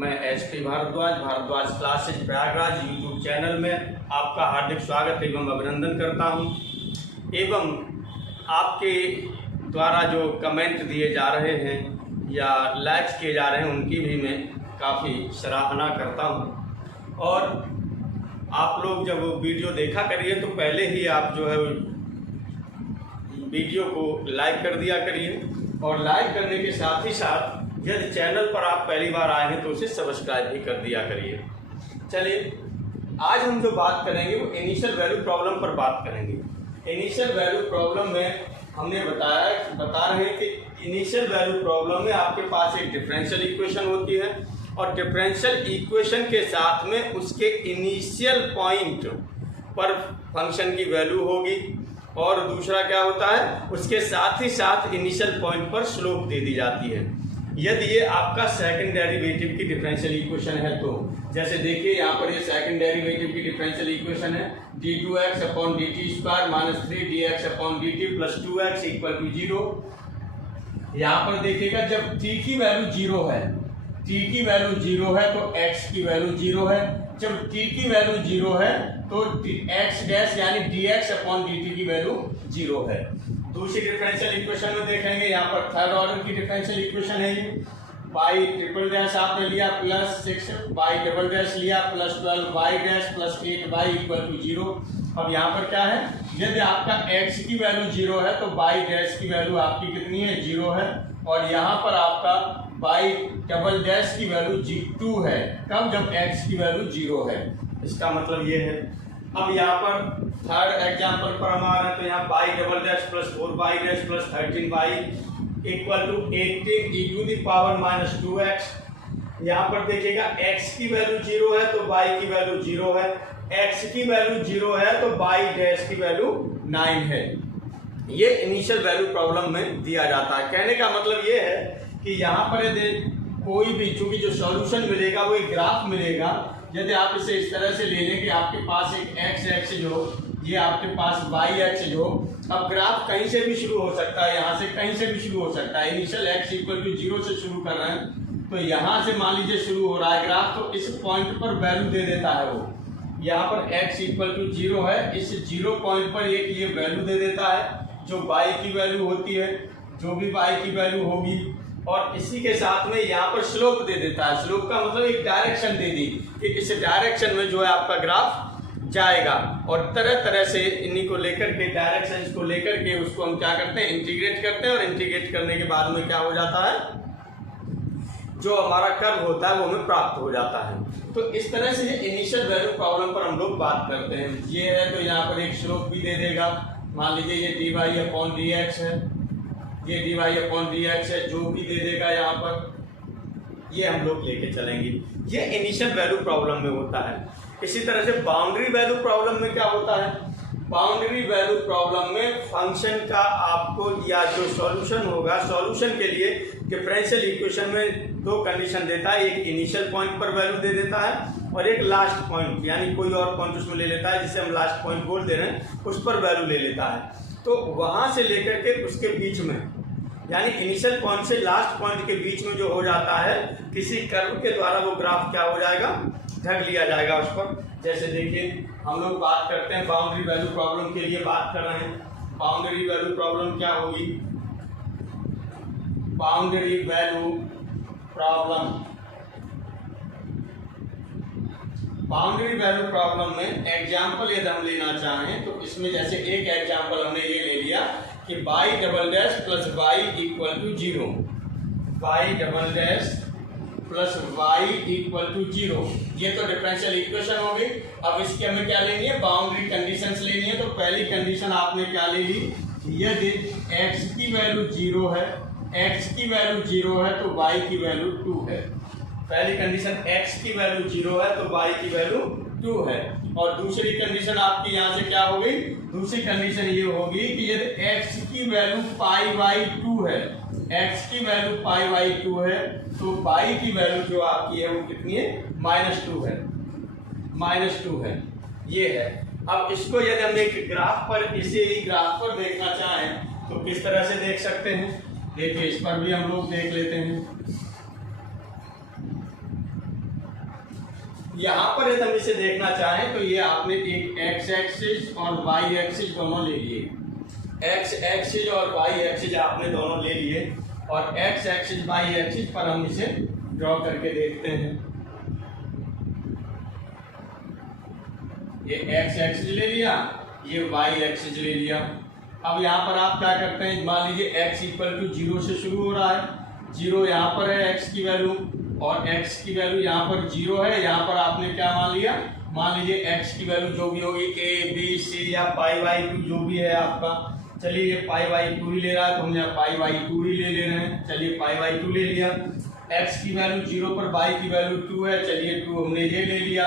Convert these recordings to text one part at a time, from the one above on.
मैं SP Bhardwaj classes Prayagraj YouTube channel में आपका हार्दिक स्वागत एवं अभिनंदन करता हूं। एवं आपके द्वारा जो कमेंट दिए जा रहे हैं या लाइक्स किए जा रहे हैं उनकी भी मैं काफ़ी सराहना करता हूं। और आप लोग जब वीडियो देखा करिए तो पहले ही आप जो है वीडियो को लाइक कर दिया करिए, और लाइक करने के साथ ही साथ यदि चैनल पर आप पहली बार आए हैं तो उसे सब्सक्राइब भी कर दिया करिए। चलिए, आज हम जो बात करेंगे वो इनिशियल वैल्यू प्रॉब्लम पर बात करेंगे। इनिशियल वैल्यू प्रॉब्लम में हमने बता रहे हैं कि इनिशियल वैल्यू प्रॉब्लम में आपके पास एक डिफरेंशियल इक्वेशन होती है, और डिफरेंशियल इक्वेशन के साथ में उसके इनिशियल पॉइंट पर फंक्शन की वैल्यू होगी, और दूसरा क्या होता है, उसके साथ ही साथ इनिशियल पॉइंट पर स्लोप दे दी जाती है। यदि ये आपका सेकंड डेरिवेटिव की डिफरेंशियल इक्वेशन है तो जैसे देखिए यहाँ पर ये सेकंड डेरिवेटिव की डिफरेंशियल इक्वेशन है d2x upon dt square minus 3dx upon dt plus 2x equal to 0। यहाँ पर देखिएगा जब t की वैल्यू 0 है, t की वैल्यू 0 है तो x की वैल्यू 0 है। जब t की वैल्यू 0 है तो x डैश यानी dx अपॉन dt की वैल्यू 0 है। दूसरी डिफरेंशियल इक्वेशन में देखेंगे, यहाँ पर थर्ड ऑर्डर की डिफरेंशियल इक्वेशन है ये y ट्रिपल डैश आपने लिया प्लस 6 y डबल डैश लिया plus 12 y dash plus 8y equal to 0। अब यहाँ पर क्या है, यदि आपका x की वैल्यू 0 है तो y डैश की वैल्यू आपकी कितनी है, 0 है, और यहाँ पर आपका y डबल डैश की वैल्यू 2 है। कब, जब x की वैल्यू 0 है। इसका मतलब ये है। अब यहाँ पर थर्ड एग्जाम्पल पर हम आ रहे हैं तो यहाँ y double dash plus 4y dash plus 13y equal to 18 e to the power minus 2x। यहाँ पर देखिएगा x की वैल्यू 0 है तो y की वैल्यू 0 है, x की वैल्यू 0 है तो y डैश की वैल्यू 9 है। ये इनिशियल वैल्यू प्रॉब्लम में दिया जाता है। कहने का मतलब ये है कि यहाँ पर यदि कोई भी, चूंकि जो सॉल्यूशन मिलेगा वो एक ग्राफ मिलेगा। यदि आप इसे इस तरह से ले लें कि आपके पास एक x एक्सिस हो, ये आपके पास y एक्सिस हो। अब ग्राफ कहीं से भी शुरू हो सकता है, यहाँ से कहीं से भी शुरू हो सकता है। इनिशियल x इक्वल टू 0 से शुरू कर रहे हैं तो यहाँ से मान लीजिए शुरू हो रहा है ग्राफ, तो इस पॉइंट पर वैल्यू दे देता है वो। यहाँ पर x इक्वल टू 0 है, इस 0 पॉइंट पर एक ये वैल्यू दे देता है जो y की वैल्यू होती है, जो भी y की वैल्यू होगी, और इसी के साथ में यहाँ पर स्लोप दे देता है। स्लोप का मतलब एक डायरेक्शन दे दी कि इस डायरेक्शन में जो है आपका ग्राफ जाएगा, और तरह तरह से इन्हीं को लेकर के, डायरेक्शंस को लेकर के उसको हम क्या करते हैं, इंटीग्रेट करते हैं, और इंटीग्रेट करने के बाद में क्या हो जाता है, जो हमारा कर्व होता है वो हमें प्राप्त हो जाता है। तो इस तरह से इनिशियल वैल्यू प्रॉब्लम पर हम लोग बात करते हैं। ये है तो यहाँ पर एक स्लोप भी दे देगा, मान लीजिए ये dy अपॉन dx है, ये dy अपॉन dx है, जो भी दे देगा यहाँ पर, ये हम लोग लेके चलेंगे। ये इनिशियल वैल्यू प्रॉब्लम में होता है। इसी तरह से बाउंड्री वैल्यू प्रॉब्लम में क्या होता है, बाउंड्री वैल्यू प्रॉब्लम में फंक्शन का आपको, या जो सॉल्यूशन होगा, सॉल्यूशन के लिए डिफरेंशियल इक्वेशन में दो कंडीशन देता है। एक इनिशियल पॉइंट पर वैल्यू दे देता है, और एक लास्ट पॉइंट, यानी कोई और पॉइंट उसमें ले लेता है, जिसे हम लास्ट पॉइंट बोल दे रहे हैं, उस पर वैल्यू ले लेता है। तो वहां से लेकर के उसके बीच में, यानी इनिशियल पॉइंट से लास्ट पॉइंट के बीच में जो हो जाता है, किसी कर्व के द्वारा वो ग्राफ क्या हो जाएगा, ढक लिया जाएगा उस पर। जैसे देखिए, हम लोग बात करते हैं बाउंड्री वैल्यू प्रॉब्लम के लिए बात कर रहे हैं। बाउंड्री वैल्यू प्रॉब्लम क्या होगी, boundary value problem, boundary value problem में एग्जाम्पल यदि हम लेना चाहें तो इसमें जैसे एक एग्जाम्पल हमने ये ले लिया कि y double dash plus y equal to 0, y double dash plus y equal to 0। ये तो डिफरेंशियल इक्वेशन हो गई। अब इसकी हमें क्या लेनी है, बाउंड्री कंडीशंस लेनी है। तो पहली कंडीशन आपने क्या ले ली, यदि x की वैल्यू 0 है, x की वैल्यू 0 है तो y की वैल्यू 2 है। पहली कंडीशन x की वैल्यू 0 है तो y की वैल्यू 2 है। और दूसरी कंडीशन आपकी यहाँ से क्या होगी, दूसरी कंडीशन ये होगी कि यदि x की वैल्यू π/2 है, x की वैल्यू π/2 है तो y की वैल्यू जो आपकी है वो कितनी है, -2 है, -2 है। ये है। अब इसको यदि हम एक ग्राफ पर, इसे ही ग्राफ पर देखना चाहें तो किस तरह से देख सकते हैं, देखिए इस पर भी हम लोग देख लेते हैं। यहाँ पर यदि हम इसे देखना चाहें तो ये आपने एक एक्स एक्सिस और वाई एक्सिस दोनों ले लिए, एक्स एक्सिस और वाई एक्सिस आपने दोनों ले लिए, और एक्स एक्सिस वाई एक्सिस पर हम इसे ड्रॉ करके देखते हैं। ये एक्स एक्सिस ले लिया, ये वाई एक्सिस ले लिया। अब यहाँ पर आप क्या करते हैं, मान लीजिए x इक्वल टू 0 से शुरू हो रहा है, 0 यहाँ पर है x की वैल्यू, और x की वैल्यू यहाँ पर 0 है। यहाँ पर आपने क्या मान लिया, मान लीजिए x की वैल्यू जो भी होगी a b c या π/2 जो भी है आपका, चलिए ये π/2 ही ले रहा है तो हम यहाँ π/2 ही ले रहे हैं। चलिए π/2 ले लिया। x की वैल्यू 0 पर y की वैल्यू 2 है, चलिए 2 हमने ये ले लिया।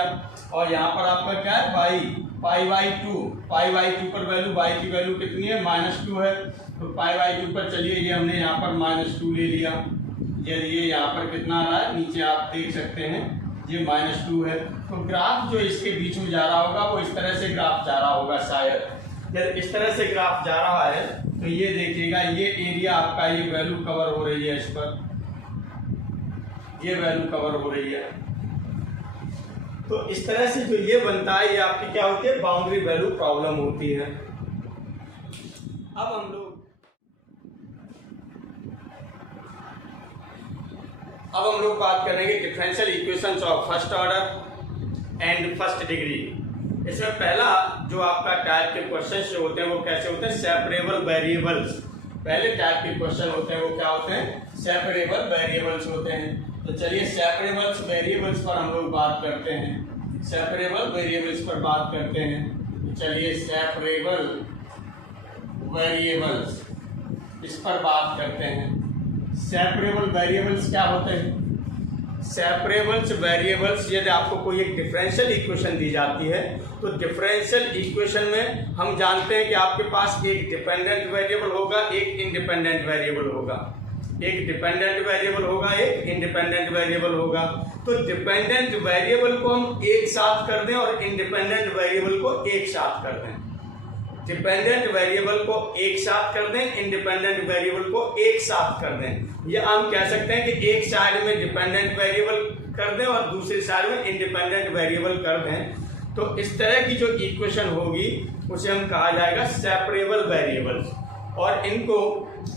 और यहाँ पर आपका क्या है, π/2 पर वैल्यू y की वैल्यू कितनी है, -2 है, तो π/2 पर चलिए ये हमने यहाँ पर -2 ले लिया। ये यहाँ पर कितना आ रहा है, नीचे आप देख सकते हैं ये -2 है। तो ग्राफ जो इसके बीच में जा रहा होगा वो इस तरह से ग्राफ जा रहा होगा शायद। जब इस तरह से ग्राफ जा रहा है तो ये देखिएगा, ये एरिया आपका, ये वैल्यू कवर हो रही है, इस पर ये वैल्यू कवर हो रही है। तो इस तरह से जो ये बनता है ये आपकी क्या होती है, बाउंड्री वैल्यू प्रॉब्लम होती है। अब हम लोग बात करेंगे differential equations of first order and first degree. इसमें पहला जो आपका टाइप के क्वेश्चन जो होते हैं वो कैसे होते हैं, सेपरेबल वेरिएबल्स। पहले टाइप के क्वेश्चन होते हैं वो क्या होते हैं, सेपरेबल वेरिएबल्स होते हैं। तो चलिए सेपरेबल्स वेरिएबल्स पर हम लोग बात करते हैं, सेपरेबल वेरिएबल्स पर बात करते हैं। तो चलिए सेपरेबल वेरिएबल्स इस पर बात करते हैं। सेपरेबल वेरिएबल्स क्या होते हैं, सेपरेबल्स वेरिएबल्स, यदि आपको कोई एक डिफरेंशियल इक्वेशन दी जाती है तो डिफरेंशियल इक्वेशन में हम जानते हैं कि आपके पास एक डिपेंडेंट वेरिएबल होगा, एक इंडिपेंडेंट वेरिएबल होगा, एक डिपेंडेंट वेरिएबल होगा, एक इंडिपेंडेंट वेरिएबल होगा। तो डिपेंडेंट वेरिएबल को हम एक साथ कर दें और इंडिपेंडेंट वेरिएबल को एक साथ कर दें, डिपेंडेंट वेरिएबल को एक साथ कर दें, इंडिपेंडेंट वेरिएबल को एक साथ कर दें। या हम कह सकते हैं कि एक साइड में डिपेंडेंट वेरिएबल कर दें और दूसरी साइड में इंडिपेंडेंट वेरिएबल कर दें। तो इस तरह की जो इक्वेशन होगी उसे हम कहा जाएगा सेपरेबल वेरिएबल्स। और इनको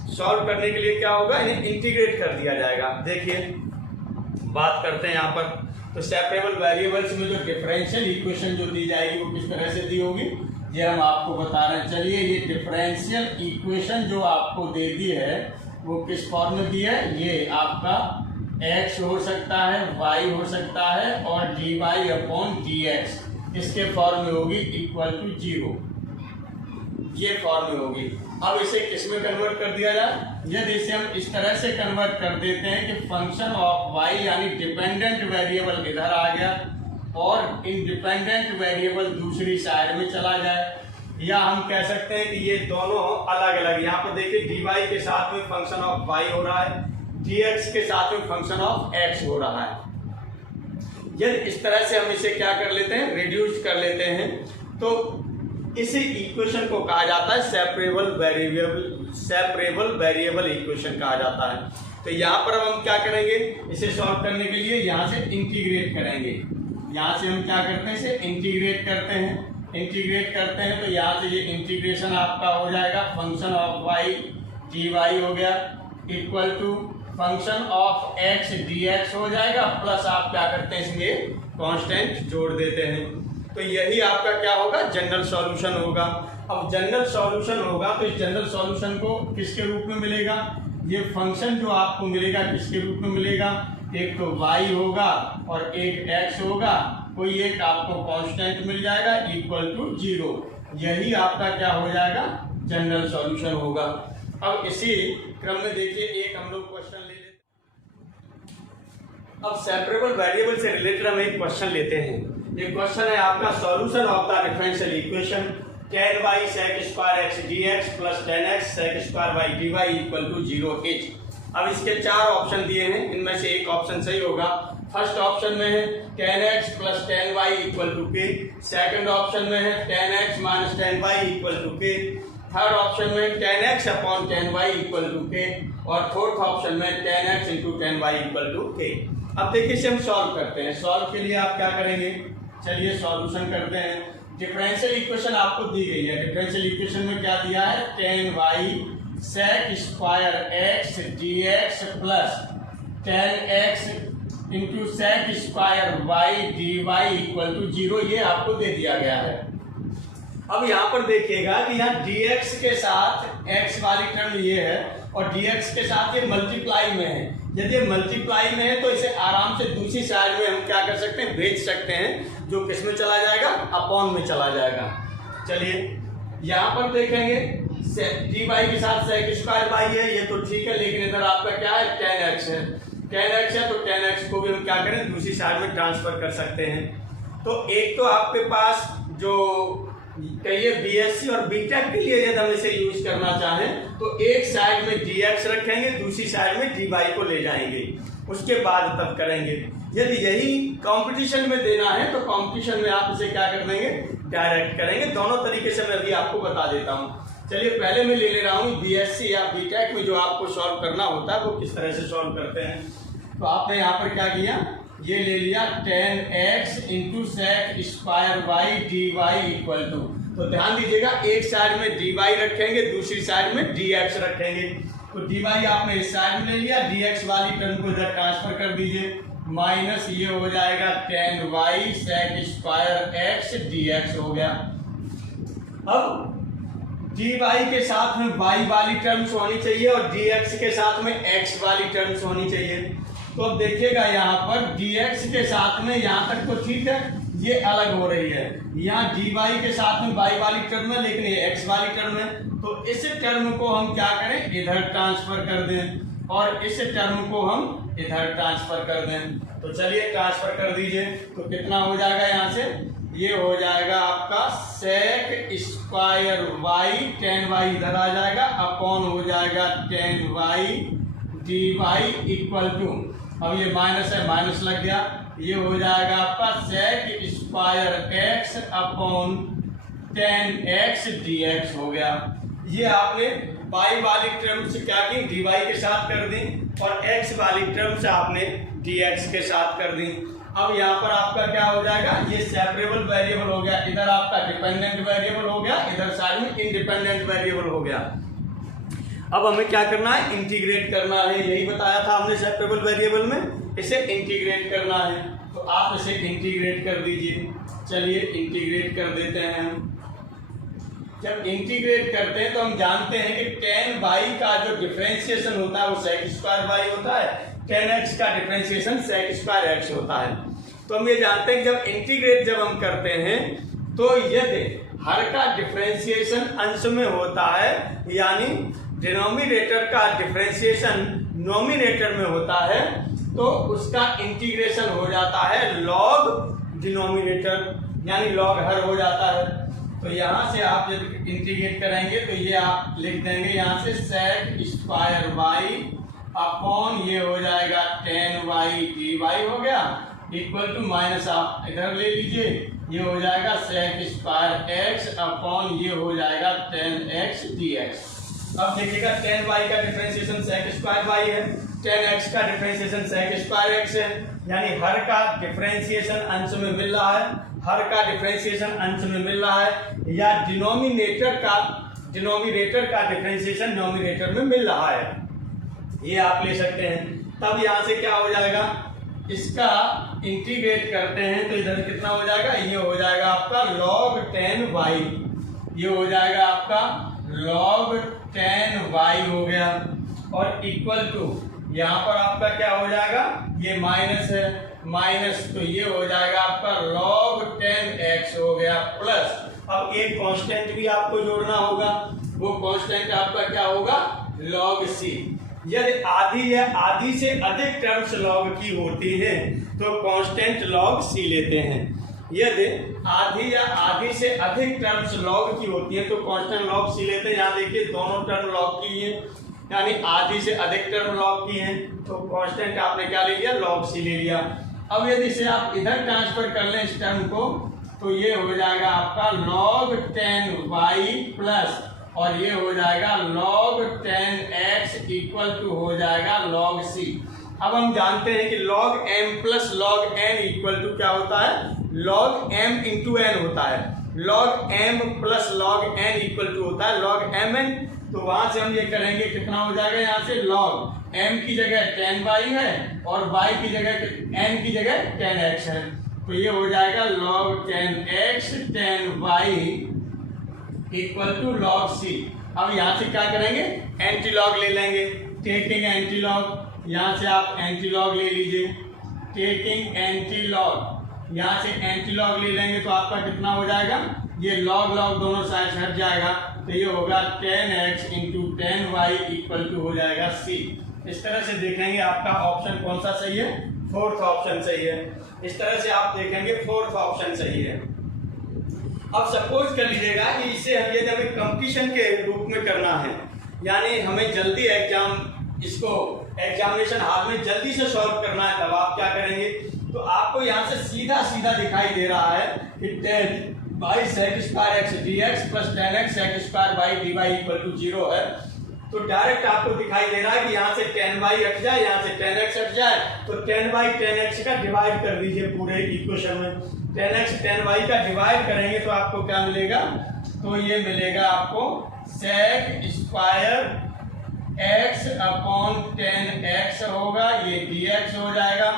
सॉल्व करने के लिए क्या होगा, इन्हें इंटीग्रेट कर दिया जाएगा। देखिए बात करते हैं यहाँ पर, तो सेपरेबल वेरिएबल्स में जो डिफरेंशियल इक्वेशन जो दी जाएगी वो किस तरह से दी होगी, ये हम आपको बता रहे हैं। चलिए ये डिफरेंशियल इक्वेशन जो आपको दे दी है वो किस फॉर्म में दी है, ये आपका x हो सकता है, y हो सकता है और dy/dx इसके फॉर्म में होगी इक्वल टू 0, ये फॉर्म में होगी। अब इसे किस में कन्वर्ट कर दिया जाए, यदि इसे हम इस तरह से कन्वर्ट कर देते हैं कि फंक्शन ऑफ y यानी डिपेंडेंट वेरिएबल इधर आ गया और इंडिपेंडेंट वेरिएबल दूसरी साइड में चला जाए, या हम कह सकते हैं कि ये दोनों अलग अलग, यहाँ पर देखिए dy के साथ में फंक्शन ऑफ y हो रहा है, dx के साथ में फंक्शन ऑफ x हो रहा है। यदि इस तरह से हम इसे क्या कर लेते हैं, रिड्यूस कर लेते हैं, तो इसी इक्वेशन को कहा जाता है सेपरेबल वेरिएबल इक्वेशन कहा जाता है। तो यहाँ पर हम क्या करेंगे, इसे सॉल्व करने के लिए यहाँ से इंटीग्रेट करेंगे। यहाँ से हम क्या करते हैं, इसे इंटीग्रेट करते हैं, इंटीग्रेट करते हैं तो यहाँ से ये इंटीग्रेशन आपका हो जाएगा, फंक्शन ऑफ y dy हो गया equal to function of x dx हो जाएगा, प्लस आप क्या करते हैं इसमें कांस्टेंट जोड़ देते हैं। तो यही आपका क्या होगा, जनरल सॉल्यूशन होगा। अब जनरल सॉल्यूशन होगा तो इस जनरल सॉल्यूशन को किसके रूप में मिलेगा, ये फंक्शन जो आपको मिलेगा किसके रूप में मिलेगा, एक तो y होगा और एक x होगा, कोई एक आपको कांस्टेंट मिल जाएगा इक्वल टू 0। यही आपका क्या हो जाएगा, जनरल सॉल्यूशन होगा। अब इसी क्रम में देखिए एक हम लोग क्वेश्चन ले लेते अब सेपरेबल वेरिएबल से रिलेटेड हम एक क्वेश्चन लेते हैं। ये क्वेश्चन है आपका solution of the differential equation tan y sec square x dx plus tan x sec square y dy equal to 0 अब इसके 4 ऑप्शन दिए हैं, इनमें से एक ऑप्शन सही होगा। फर्स्ट ऑप्शन में है tan x plus tan y equal to k, second option में है tan x minus tan y equal to k, third option में tan x upon tan y equal to k और fourth option में tan x into tan y equal to k। अब देखिए इसे हम solve करते हैं। सॉल्व के लिए आप क्या करेंगे, चलिए सॉल्यूशन करते हैं। डिफरेंशियल इक्वेशन आपको दी गई है। डिफरेंशियल इक्वेशन में क्या दिया है, tan y sec square x dx plus tan x into sec square y dy equal to 0, ये आपको दे दिया गया है। अब यहाँ पर देखिएगा कि यहाँ dx के साथ x वाली टर्म ये है और dx के साथ ये मल्टीप्लाई में है। यदि ये मल्टीप्लाई में है तो इसे आराम से दूसरी साइड में हम क्या कर सकते हैं, भेज सकते हैं, जो किस में चला जाएगा, अपॉन में चला जाएगा। चलिए यहाँ पर देखेंगे dy के साथ sec स्क्वायर y है, ये तो ठीक है, लेकिन इधर आपका क्या है, tan x है। tan x है तो tan x को भी हम क्या करें, दूसरी साइड में ट्रांसफर कर सकते हैं। तो एक तो आपके पास जो कहिए बीएससी और बीटेक के लिए यदि हम इसे यूज करना चाहें तो एक साइड में dx रखेंगे, दूसरी साइड में dy को ले जाएंगे, उसके बाद तब करेंगे। यदि यही कंपटीशन में देना है तो कंपटीशन में आप इसे क्या कर देंगे, डायरेक्ट करेंगे। दोनों तरीके से मैं अभी आपको बता देता हूँ। चलिए पहले मैं ले रहा हूँ बीएससी या बीटेक में जो आपको सॉल्व करना होता है वो किस तरह से सॉल्व करते हैं। तो आपने यहाँ पर क्या किया, ये ले लिया tan x into sec square y dy equal to, तो ध्यान दीजिएगा एक साइड में dy रखेंगे, दूसरी साइड में dx रखेंगे। तो dy आपने इस साइड में ले लिया, dx वाली टर्म को इधर ट्रांसफर कर दीजिए, माइनस ये हो जाएगा tan y sec square x dx हो गया। अब dy के साथ में y वाली टर्म्स होनी चाहिए और dx के साथ में x वाली टर्म्स होनी चाहिए। तो अब देखिएगा यहाँ पर dx के साथ में यहाँ तक तो ठीक है, ये अलग हो रही है। यहाँ dy के साथ में y वाली टर्म है, लेकिन ये x वाली टर्म है। तो इस टर्म को हम क्या करें, इधर ट्रांसफर कर दें और इस टर्म को हम इधर ट्रांसफर कर दें। तो चलिए ट्रांसफर कर दीजिए, तो कितना हो जाएगा यहाँ से, ये हो जाएगा आपका sec square y tan y इधर आ जाएगा, अपॉन हो जाएगा tan y dy equal to, अब ये माइनस है, माइनस लग गया, ये हो जाएगा आपका sec square x upon tan x dx हो गया। ये आपने y वाली टर्म से क्या की, dy के साथ कर दी और x वाली टर्म से आपने dx के साथ कर दी। अब यहाँ पर आपका क्या हो जाएगा, ये सेपरेबल वेरिएबल हो गया, इधर आपका डिपेंडेंट वेरिएबल हो गया, इधर साइड में इंडिपेंडेंट वेरिएबल हो गया। अब हमें क्या करना है, इंटीग्रेट करना है, यही बताया था हमने सेपरेबल वेरिएबल में, इसे इंटीग्रेट करना है। तो आप इसे इंटीग्रेट कर दीजिए। चलिए इंटीग्रेट कर देते हैं हम। जब इंटीग्रेट करते हैं तो हम जानते हैं कि tan y का जो डिफरेंशिएशन होता है वो sec स्क्वायर y होता है, tan x का डिफरेंशिएशन sec स्क्वायर x होता है। तो हम ये जानते हैं कि जब इंटीग्रेट जब हम करते हैं तो यदि हर का डिफरेंशिएशन अंश में होता है, यानी डिनोमिनेटर का डिफरेंशिएशन नोमिनेटर में होता है, तो उसका इंटीग्रेशन हो जाता है लॉग डिनोमिनेटर, यानी लॉग हर हो जाता है। तो यहाँ से आप जब इंटीग्रेट करेंगे तो ये आप लिख देंगे यहाँ से sec स्क्वायर y अपॉन ये हो जाएगा tan y dy हो गया, इक्वल टू माइनस आप इधर ले लीजिए, ये हो जाएगा sec स्क्वायर x अपॉन ये हो जाएगा tan x dx। अब देखिएगा tan y का डिफरेंशिएशन sec स्क्वायर y है, tan x का डिफरेंशिएशन sec स्क्वायर x है, यानी हर का डिफरेंशिएशन अंश में मिल रहा है, हर का डिफरेंशिएशन अंश में मिल रहा है, या डिनोमिनेटर का डिफरेंशिएशन नोमिनेटर में मिल रहा है, ये आप ले सकते हैं। तब यहाँ से क्या हो जाएगा, इसका इंटीग्रेट करते हैं तो इधर कितना हो जाएगा, ये हो जाएगा आपका log tan y, ये हो जाएगा आपका log tan y हो गया, और इक्वल टू यहाँ पर आपका क्या हो जाएगा, ये माइनस है, माइनस तो ये हो जाएगा आपका log tan x हो गया, प्लस अब एक कांस्टेंट भी आपको जोड़ना होगा, वो कांस्टेंट आपका क्या होगा, log c। यदि आधी या आधी से अधिक टर्म्स log की होती हैं तो कांस्टेंट log c लेते हैं। यदि आधी या आधी से अधिक टर्म्स log की होती हैं तो कांस्टेंट log c लेते हैं। यहाँ देखिए दोनों टर्म log की हैं, यानी आधी से अधिक टर्म log की हैं, तो कांस्टेंट आपने क्या ले लिया, log c ले लिया। अब यदि इसे आप इधर ट्रांसफर कर लें इस टर्म को, तो ये हो जाएगा आपका log tan y प्लस, और ये हो जाएगा log tan x equal to हो जाएगा log c। अब हम जानते हैं कि log m plus log n equal to क्या होता है, log m इंटू n होता है। log m plus log n equal to होता है log mn। तो वहां से हम ये करेंगे, कितना हो जाएगा यहाँ से, log m की जगह 10y है और y की जगह n की जगह 10x है, तो ये हो जाएगा log 10x 10y equal to log c। अब यहाँ से क्या करेंगे, एंटी लॉग ले लेंगे, टेकिंग एंटी लॉग, यहाँ से आप एंटी लॉग ले लीजिए, टेकिंग एंटी लॉग, यहाँ से एंटी लॉग ले लेंगे तो आपका कितना हो जाएगा, ये लॉग लॉग दोनों साइड हट जाएगा, तो ये होगा 10x into 10y equal to हो जाएगा c। इस तरह से देखेंगे आपका ऑप्शन कौन सा सही है, फोर्थ ऑप्शन सही है। इस तरह से आप देखेंगे फोर्थ ऑप्शन सही है। अब सपोज कर लीजिएगा कि इसे हमें जब एक कंपटीशन के रूप में करना है, यानी हमें जल्दी एग्जाम, इसको एग्जामिनेशन हॉल में जल्दी से सॉल्व करना है, तब आप क्या करेंगे, तो आपको यहाँ से सीधा सीधा दिखाई दे रहा है कि 10 by sec square x d x plus 10x sec square by d y equal to 0 है। तो डायरेक्ट आपको दिखाई दे रहा है कि यहाँ से 10y हट जाए, यहाँ से 10x हट जाए, तो 10 बाई 10x का डिवाइड कर दीजिए पूरे इक्वेशन में। 10x 10y का डिवाइड करेंगे तो आपको क्या मिलेगा, तो ये मिलेगा आपको sec square x upon 10x होगा, ये dx हो जाएगा,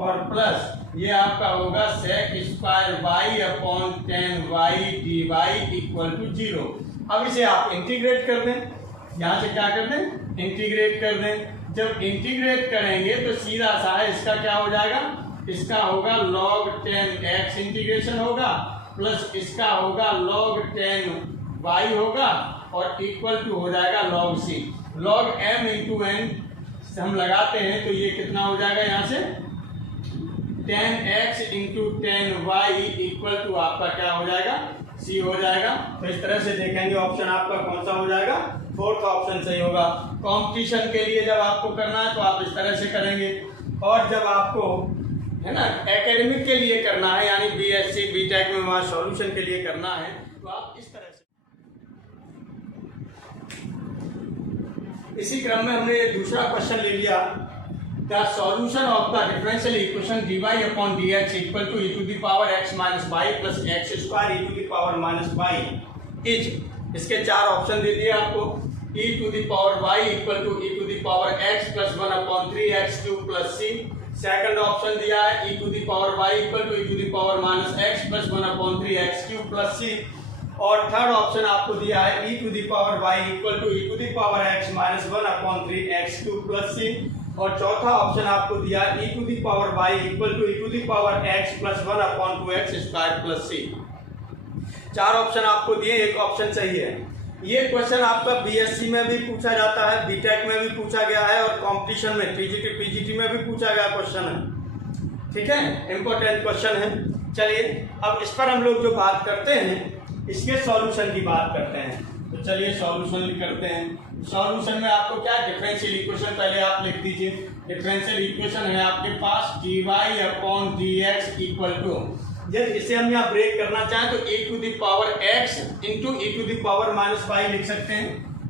और प्लस ये आपका होगा sec square y upon 10y dy equal to 0। अब इसे आप इंटीग्रेट कर दें, यहाँ से क्या कर दें, इंटीग्रेट कर दें। जब इंटीग्रेट करेंगे तो सीधा सा है, इसका क्या हो जाएगा, इसका होगा log 10x इंटीग्रेशन होगा, प्लस इसका होगा log 10y होगा, और इक्वल टू हो जाएगा log c। log m into n हम लगाते हैं तो ये कितना हो जाएगा, यहाँ से 10x into 10y equal to आपका क्या हो जाएगा, c हो जाएगा। तो इस तरह से देखेंगे ऑप्शन आपका कौन सा हो जाएगा, फोर्थ ऑप्शन सही होगा। कंपटीशन के लिए जब आपको करना है तो आप इस तरह से करेंगे, और जब आपको है ना एकेडमिक के लिए करना है, यानी बीएससी बीटेक में वहाँ सॉल्यूशन के लिए करना है, तो आप इस तरह से। इसी क्रम में हमने दूसरा क्वेश्चन ले लिया, the solution of the differential equation dy upon dx equal to e to the power x minus y plus x square e to the power minus y is. इसके चार ऑप्शन दे दिए आपको, e to the power y equal to e to the power x plus 1 upon 3x cube plus c। Second option दिया है e to the power y equal to e to the power minus x plus 1 upon 3x cube plus c। और third option आपको दिया है e to the power y equal to e to the power x minus 1 upon 3x cube plus c। और चौथा option आपको दिया e to the power y equal to e to the power x plus 1 upon 2x square plus c। चार option आपको दिए, एक option सही है। ये क्वेश्चन आपका बीएससी में भी पूछा जाता है, बीटेक में भी पूछा गया है, और कंपटीशन में टीजीटी पीजीटी में भी पूछा गया क्वेश्चन है। ठीक है, इंपॉर्टेंट क्वेश्चन है। चलिए अब इस पर हम लोग जो बात करते हैं, इसके सॉल्यूशन की बात करते हैं। तो चलिए सॉल्यूशन करते हैं। सॉल्यूशन में आपको क्या, डिफरेंशियल इक्वेशन पहले आप लिख दीजिए। डिफरेंशियल इक्वेशन है आपके पास dy upon dx equal to, जब इसे हम यहाँ ब्रेक करना चाहें तो e to the power x into e to the power minus y लिख सकते हैं।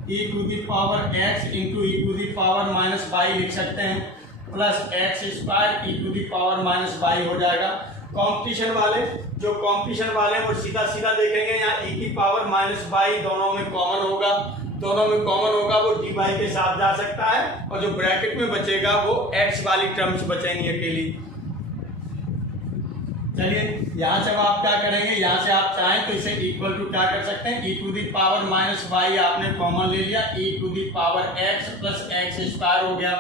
e to the power x into e to the power minus y लिख सकते हैं, plus x square e to the power minus y हो जाएगा। Competition वाले, जो कंपटीशन वाले हैं वो सीधा सीधा देखेंगे, यहाँ e की पावर माइनस y दोनों में कॉमन होगा, दोनों में कॉमन होगा वो dy के साथ जा सकता है, और जो ब्रैकेट में बचेगा वो x वाली टर्म्स बचेंगी अकेली। चलिए यहाँ से आप क्या करेंगे, यहाँ से आप चाहें तो इसे इक्वल टू क्या कर सकते हैं, e to the power minus y आपने कॉमन ले लिया, e to the power x plus x square हो गया।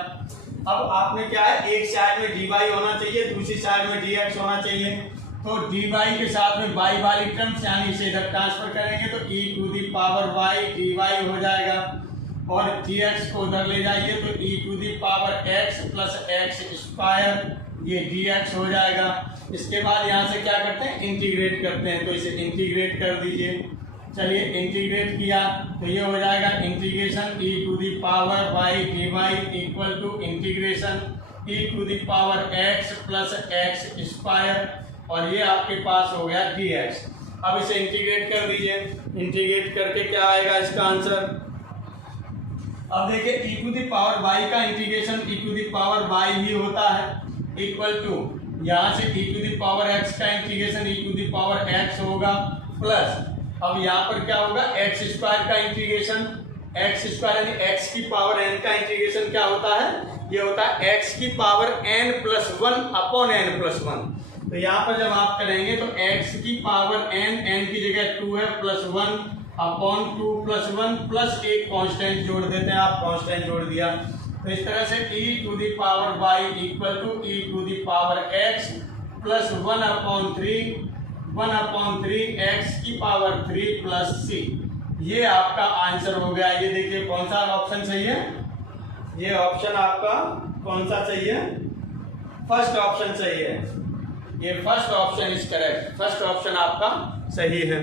अब आपने क्या है, एक साइड में dy होना चाहिए, दूसरी साइड में dx होना चाहिए। तो dy के साथ में y वाली टर्म्स, यानी इसे इधर ट्रांसफर करेंगे तो e to the power y dy हो जाएगा, और dx को उधर ले जाइए तो e to the power x plus x square, ये dx हो जाएगा। इसके बाद यहाँ से क्या करते हैं, इंटीग्रेट करते हैं, तो इसे इंटीग्रेट कर दीजिए। चलिए इंटीग्रेट किया तो ये हो जाएगा integration e to the power y dy equal to integration e to the power x plus x square, और ये आपके पास हो गया dx। अब इसे इंटीग्रेट कर दीजिए, इंटीग्रेट करके क्या आएगा इसका आंसर, अब देखिए e to the power y का integration e to the power y ही होता है इक्वल टू यहाँ से e to the power x का integration e to the power x होगा प्लस अब यहाँ पर क्या होगा एक्स स्क्वायर का इंटीग्रेशन एक्स स्क्वायर यानी x की पावर n का इंटीग्रेशन क्या होता है ये होता है x की power n plus 1 upon n plus 1। तो यहाँ पर जब आप करेंगे तो x की पावर n की जगह 2 है प्लस 1 अपॉन 2 प्लस 1 प्लस एक कांस्टेंट जोड़ देते हैं आप कांस्टेंट जोड़ दिया तो इस तरह से e to the power y equal to e to the power x plus 1 upon 3 x की पावर 3 प्लस c। ये आपका आंसर हो गया। ये देखिए कौन सा ऑप्शन सही है, ये ऑप्शन आपका कौन सा सही है, फर्स्ट ऑप्शन सही है। ये first option is correct, first option आपका सही है।